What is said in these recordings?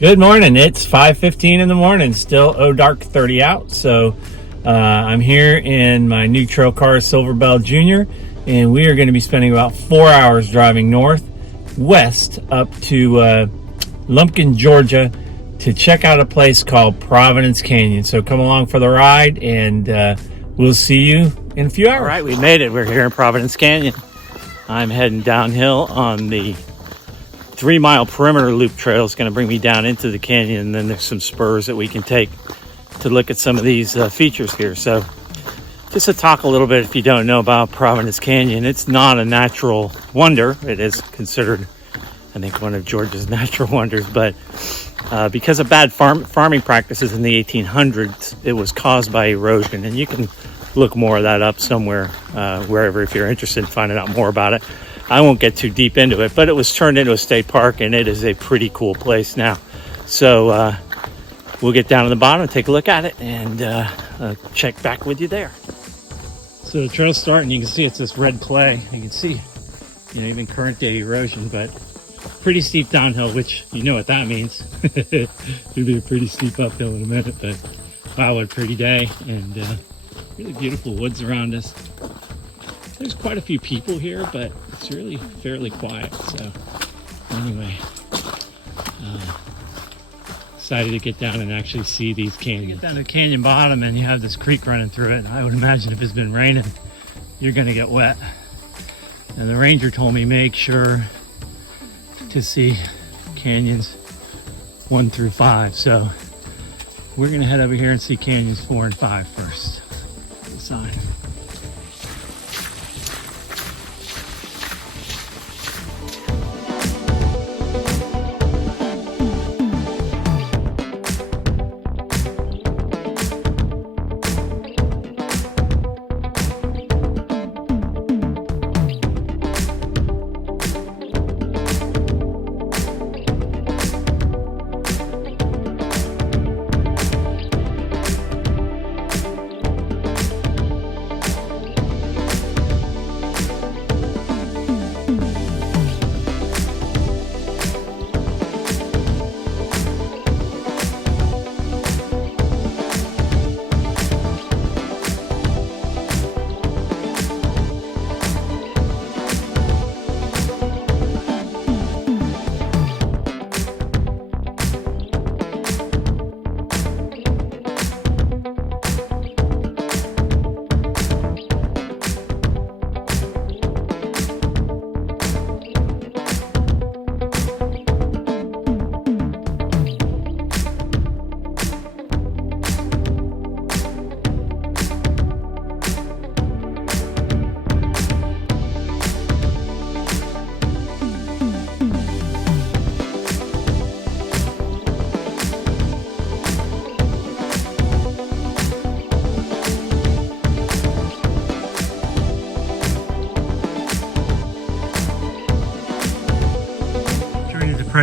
Good morning. It's 5:15 in the morning, still dark 30 out. So I'm here in my new trail car, Silver Bell Jr., and we are going to be spending about 4 hours driving northwest up to Lumpkin, Georgia, to check out a place called Providence Canyon. So come along for the ride, and we'll see you in a few hours. All right, we made it. We're here in Providence Canyon. I'm heading downhill on the 3-mile perimeter loop trail. Is going to bring me down into the canyon, and then there's some spurs that we can take to look at some of these features here. So just to talk a little bit, if you don't know about Providence Canyon, it's not a natural wonder. It is considered, I think, one of Georgia's natural wonders, but because of bad farming practices in the 1800s, it was caused by erosion. And you can look more of that up somewhere, wherever, if you're interested in finding out more about it. I won't get too deep into it, but it was turned into a state park, and it is a pretty cool place now. So we'll get down to the bottom and take a look at it, and check back with you there. So the trail's starting. You can see it's this red clay. You can see, even current day erosion, but pretty steep downhill, which you know what that means. It'll be a pretty steep uphill in a minute, but wow, what a pretty day, and really beautiful woods around us. There's quite a few people here, but it's really fairly quiet. So anyway, excited to get down and actually see these canyons. Get down to the canyon bottom, and you have this creek running through it. I would imagine if it's been raining, you're going to get wet. And the ranger told me make sure to see canyons 1 through 5. So we're going to head over here and see canyons 4 and 5 first. The sign.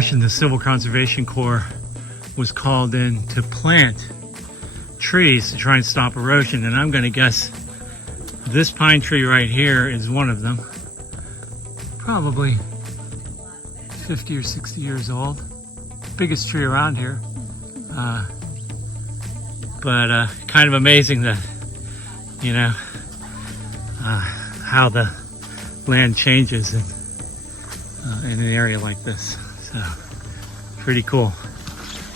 The Civil Conservation Corps was called in to plant trees to try and stop erosion, and I'm going to guess this pine tree right here is one of them. Probably 50 or 60 years old. Biggest tree around here. But kind of amazing that, how the land changes in an area like this. So, pretty cool.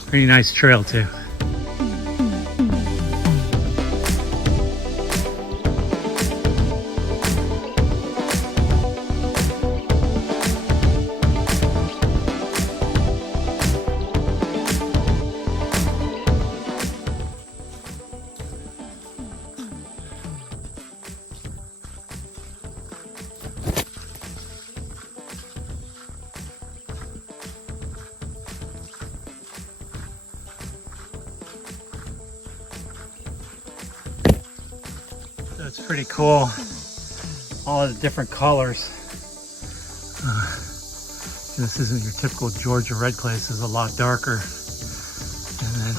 Pretty nice trail too. It's pretty cool, all of the different colors. This isn't your typical Georgia red clay. This is a lot darker. And then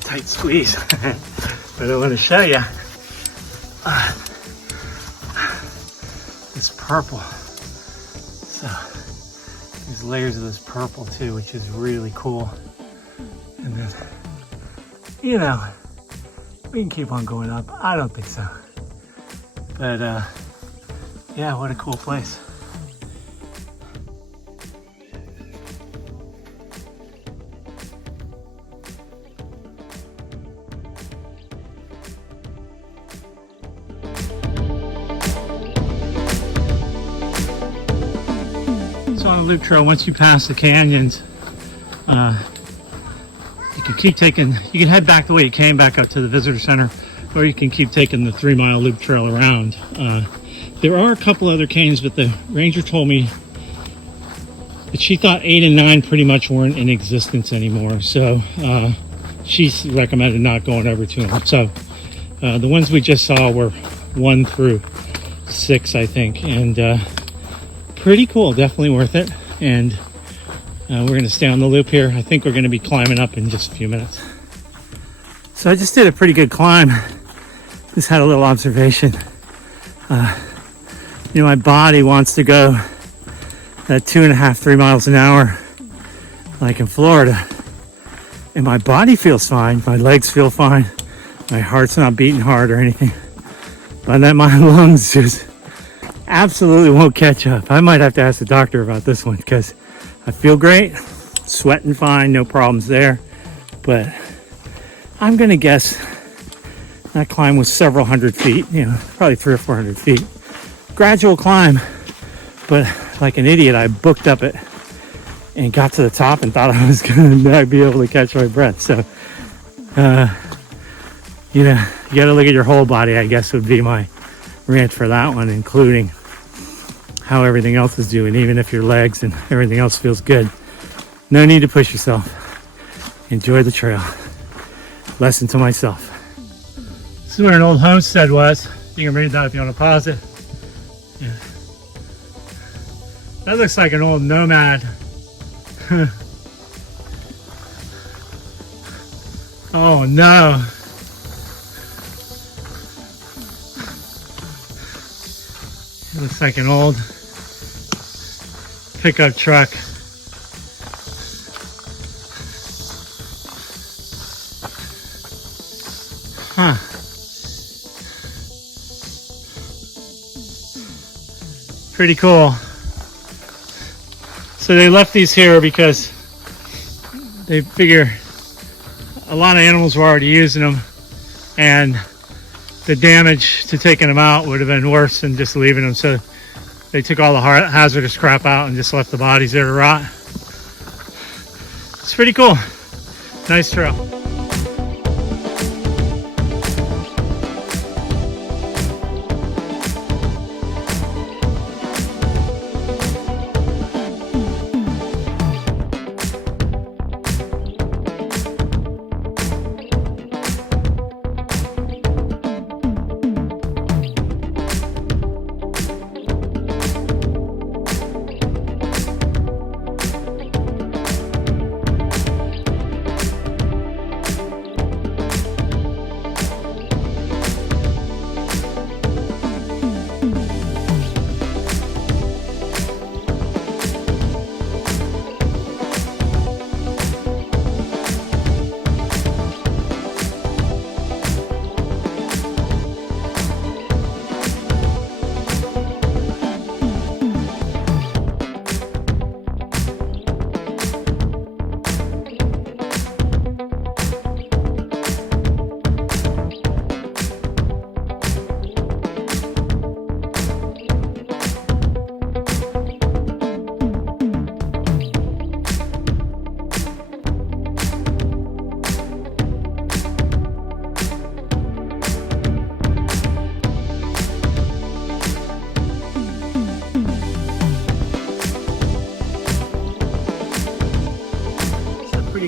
tight squeeze. But I want to show you this purple. So there's layers of this purple too, which is really cool. And then, you know, we can keep on going up. I don't think so. But yeah, what a cool place. So on a loop trail, once you pass the canyons, you can keep taking, you can head back the way you came, back up to the visitor center, or you can keep taking the 3-mile loop trail around. There are a couple other canyons, but the ranger told me that she thought 8 and 9 pretty much weren't in existence anymore. So she recommended not going over to them. So the ones we just saw were 1 through 6, I think, and pretty cool, definitely worth it. And we're going to stay on the loop here. I think we're going to be climbing up in just a few minutes. So I just did a pretty good climb. Just had a little observation. You know, my body wants to go at 2.5, 3 miles an hour, like in Florida. And my body feels fine. My legs feel fine. My heart's not beating hard or anything. But then my lungs just absolutely won't catch up. I might have to ask the doctor about this one because I feel great, sweating fine, no problems there. But I'm gonna guess that climb was several hundred feet, you know, probably 300 or 400 feet. Gradual climb, but like an idiot, I booked up it and got to the top and thought I was gonna not be able to catch my breath. So, you know, you gotta look at your whole body, I guess would be my rant for that one, including how everything else is doing, even if your legs and everything else feels good. No need to push yourself. Enjoy the trail. Lesson to myself. This is where an old homestead was. You can read that if you want to pause it. Yeah. That looks like an old nomad. Oh no. It looks like an old pickup truck. Huh. Pretty cool. So they left these here because they figure a lot of animals were already using them, and the damage to taking them out would have been worse than just leaving them. So they took all the hazardous crap out and just left the bodies there to rot. It's pretty cool. Nice trail.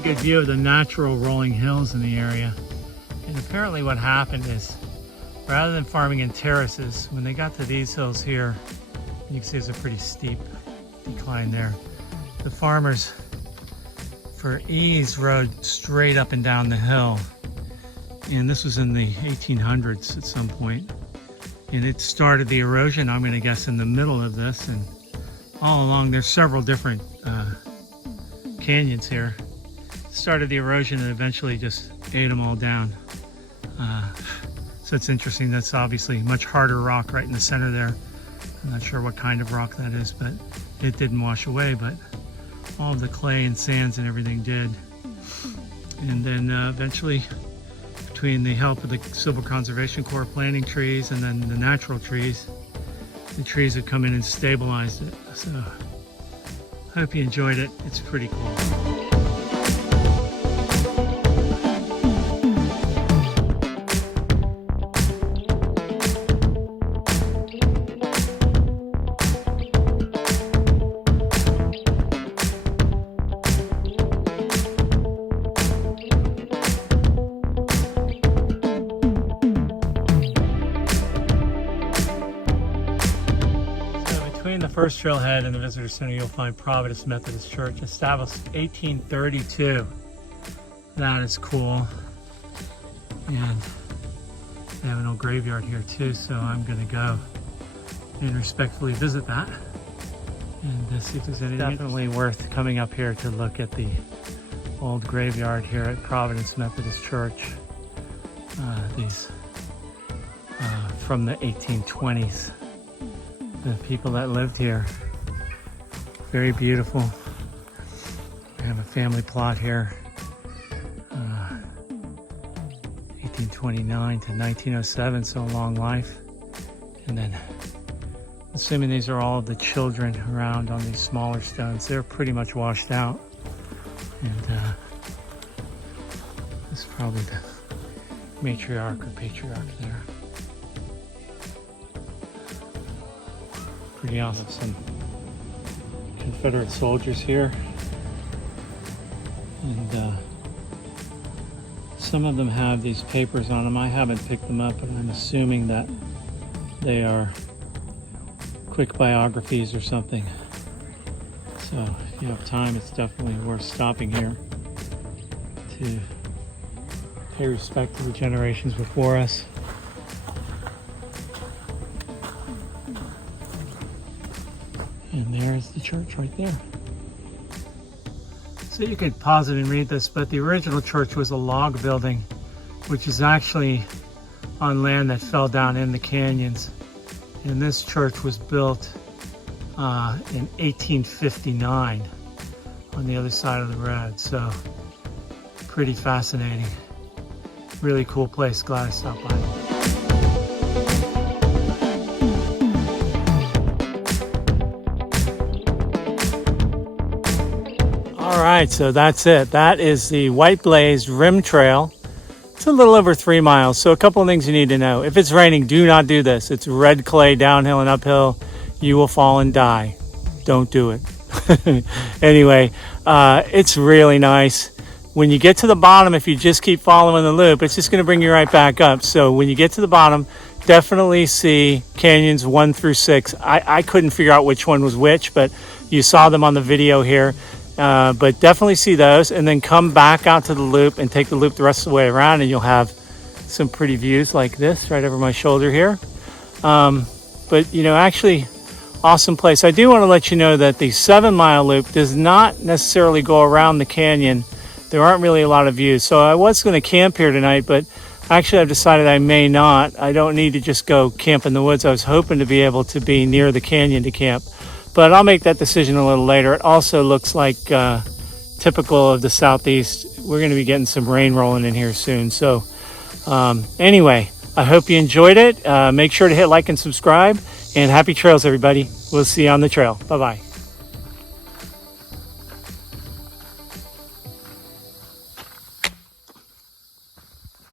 Good view of the natural rolling hills in the area. And apparently what happened is, rather than farming in terraces, when they got to these hills here, you can see there's a pretty steep decline there. The farmers, for ease, rode straight up and down the hill. And this was in the 1800s at some point. And it started the erosion, I'm gonna guess, in the middle of this. And all along, there's several different canyons here. Started the erosion and eventually just ate them all down. So it's interesting, that's obviously much harder rock right in the center there. I'm not sure what kind of rock that is, but it didn't wash away, but all of the clay and sands and everything did. And then eventually, between the help of the Civil Conservation Corps planting trees and then the natural trees, the trees have come in and stabilized it. So I hope you enjoyed it. It's pretty cool. Between the first trailhead and the visitor center, you'll find Providence Methodist Church, established 1832. That is cool. And they have an old graveyard here too, so I'm gonna go and respectfully visit that and see if there's anything. Definitely worth coming up here to look at the old graveyard here at Providence Methodist Church. These from the 1820s. The people that lived here. Very beautiful. We have a family plot here. 1829 to 1907, so a long life. And then, assuming these are all of the children around on these smaller stones, they're pretty much washed out. And this is probably the matriarch or patriarch there. Pretty awesome. Some Confederate soldiers here, and some of them have these papers on them. I haven't picked them up, but I'm assuming that they are quick biographies or something. So if you have time, it's definitely worth stopping here to pay respect to the generations before us. And there's the church right there. So you could pause it and read this, but the original church was a log building, which is actually on land that fell down in the canyons. And this church was built in 1859 on the other side of the road. So pretty fascinating. Really cool place. Glad I stopped by. All right, so that's it. That is the White Blaze Rim Trail. It's a little over 3 miles, so a couple of things you need to know. If it's raining, do not do this. It's red clay downhill and uphill. You will fall and die. Don't do it. Anyway, it's really nice. When you get to the bottom, if you just keep following the loop, it's just going to bring you right back up. So when you get to the bottom, definitely see canyons 1 through 6. I couldn't figure out which one was which, but you saw them on the video here. But definitely see those, and then come back out to the loop and take the loop the rest of the way around, and you'll have some pretty views like this right over my shoulder here. But you know, actually awesome place. I do want to let you know that the 7-mile loop does not necessarily go around the canyon. There aren't really a lot of views, so I was going to camp here tonight, but actually I've decided I may not. I don't need to just go camp in the woods. I was hoping to be able to be near the canyon to camp, but I'll make that decision a little later. It also looks like typical of the Southeast, we're going to be getting some rain rolling in here soon. So anyway, I hope you enjoyed it. Make sure to hit like and subscribe, and happy trails, everybody. We'll see you on the trail. Bye-bye.